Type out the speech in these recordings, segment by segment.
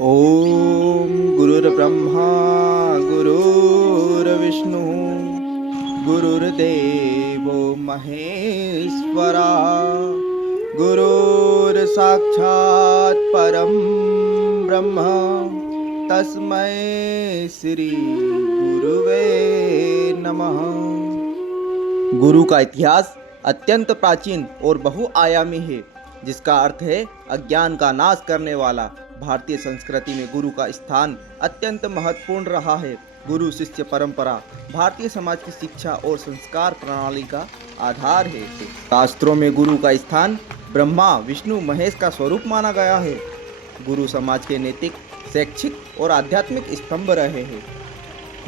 ओम गुरुर्ब्रह्मा गुरुर्विष्णु गुरुर्देवो महेश्वरा गुरुर्साक्षात् परम ब्रह्म तस्मै श्री गुरुवे नमः। गुरु का इतिहास अत्यंत प्राचीन और बहुआयामी है, जिसका अर्थ है अज्ञान का नाश करने वाला। भारतीय संस्कृति में गुरु का स्थान अत्यंत महत्वपूर्ण रहा है। गुरु शिष्य परंपरा भारतीय समाज की शिक्षा और संस्कार प्रणाली का आधार है। शास्त्रों में गुरु का स्थान ब्रह्मा विष्णु महेश का स्वरूप माना गया है। गुरु समाज के नैतिक, शैक्षिक और आध्यात्मिक स्तंभ रहे हैं।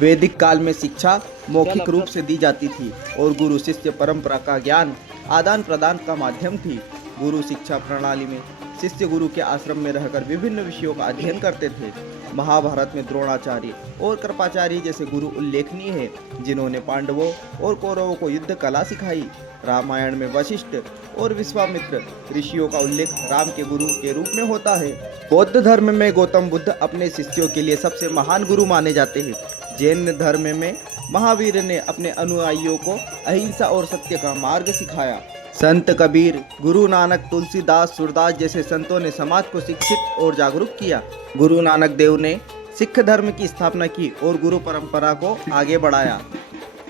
वैदिक काल में शिक्षा मौखिक रूप से दी जाती थी और गुरु शिष्य परंपरा का ज्ञान आदान प्रदान का माध्यम थी। गुरु शिक्षा प्रणाली में शिष्य गुरु के आश्रम में रहकर विभिन्न विषयों का अध्ययन करते थे। महाभारत में द्रोणाचार्य और कृपाचार्य जैसे गुरु उल्लेखनीय हैं, जिन्होंने पांडवों और कौरवों को युद्ध कला सिखाई। रामायण में वशिष्ठ और विश्वामित्र ऋषियों का उल्लेख राम के गुरु के रूप में होता है। बौद्ध धर्म में गौतम बुद्ध अपने शिष्यों के लिए सबसे महान गुरु माने जाते हैं। जैन धर्म में महावीर ने अपने अनुयायियों को अहिंसा और सत्य का मार्ग सिखाया। संत कबीर, गुरु नानक, तुलसीदास, सूरदास जैसे संतों ने समाज को शिक्षित और जागरूक किया। गुरु नानक देव ने सिख धर्म की स्थापना की और गुरु परंपरा को आगे बढ़ाया।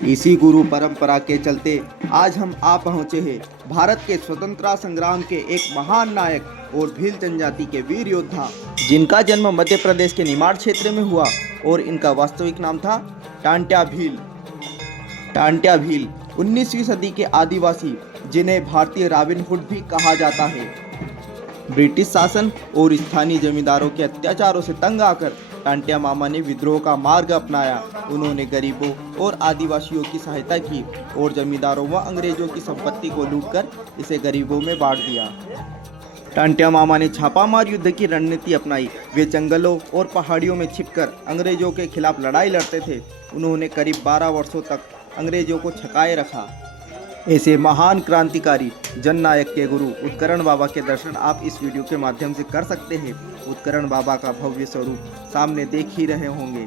इसी गुरु परंपरा के चलते आज हम आ पहुँचे हैं भारत के स्वतंत्रता संग्राम के एक महान नायक और भील जनजाति के वीर योद्धा, जिनका जन्म मध्य प्रदेश के निमाड़ क्षेत्र में हुआ और इनका वास्तविक नाम था टांट्या भील। टांट्या भील 19वीं सदी के आदिवासी, जिन्हें भारतीय रॉबिन हुड भी कहा जाता है, ब्रिटिश शासन और स्थानीय जमींदारों के अत्याचारों से तंग आकर टांट्या मामा ने विद्रोह का मार्ग अपनाया। उन्होंने गरीबों और आदिवासियों की सहायता की और जमींदारों व अंग्रेजों की संपत्ति को लूटकर इसे गरीबों में बांट दिया। टांट्या मामा ने छापामार युद्ध की रणनीति अपनाई। वे जंगलों और पहाड़ियों में छिपकर अंग्रेजों के खिलाफ लड़ाई लड़ते थे। उन्होंने करीब 12 वर्षों तक अंग्रेजों को छकाए रखा। ऐसे महान क्रांतिकारी जननायक के गुरु उत्करण बाबा के दर्शन आप इस वीडियो के माध्यम से कर सकते हैं। उत्करण बाबा का भव्य स्वरूप सामने देख ही रहे होंगे।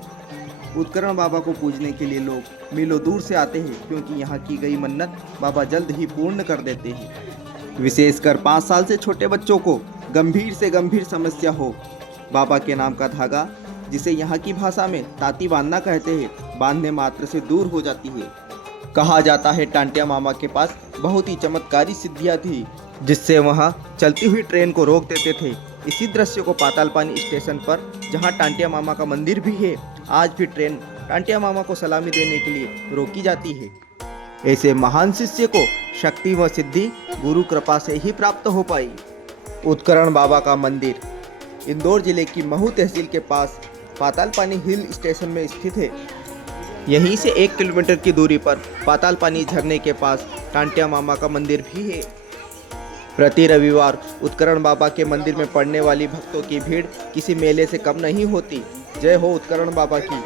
उत्करण बाबा को पूजने के लिए लोग मीलों दूर से आते हैं, क्योंकि यहाँ की गई मन्नत बाबा जल्द ही पूर्ण कर देते हैं। विशेषकर 5 साल से छोटे बच्चों को गंभीर से गंभीर समस्या हो, बाबा के नाम का धागा, जिसे यहाँ की भाषा में ताती बांधना कहते हैं, बांधने मात्र से दूर हो जाती है। कहा जाता है टांट्या मामा के पास बहुत ही चमत्कारी सिद्धियाँ थी, जिससे वह चलती हुई ट्रेन को रोक देते थे। इसी दृश्य को पातालपानी स्टेशन पर, जहाँ टांट्या मामा का मंदिर भी है, आज भी ट्रेन टांट्या मामा को सलामी देने के लिए रोकी जाती है। ऐसे महान शिष्य को शक्ति व सिद्धि गुरु कृपा से ही प्राप्त हो पाई। उत्करण बाबा का मंदिर इंदौर जिले की महू तहसील के पास पातालपानी हिल स्टेशन में स्थित है। यहीं से 1 किलोमीटर की दूरी पर पातालपानी झरने के पास टांट्या मामा का मंदिर भी है। प्रति रविवार उत्करण बाबा के मंदिर में पड़ने वाली भक्तों की भीड़ किसी मेले से कम नहीं होती। जय हो उत्करण बाबा की।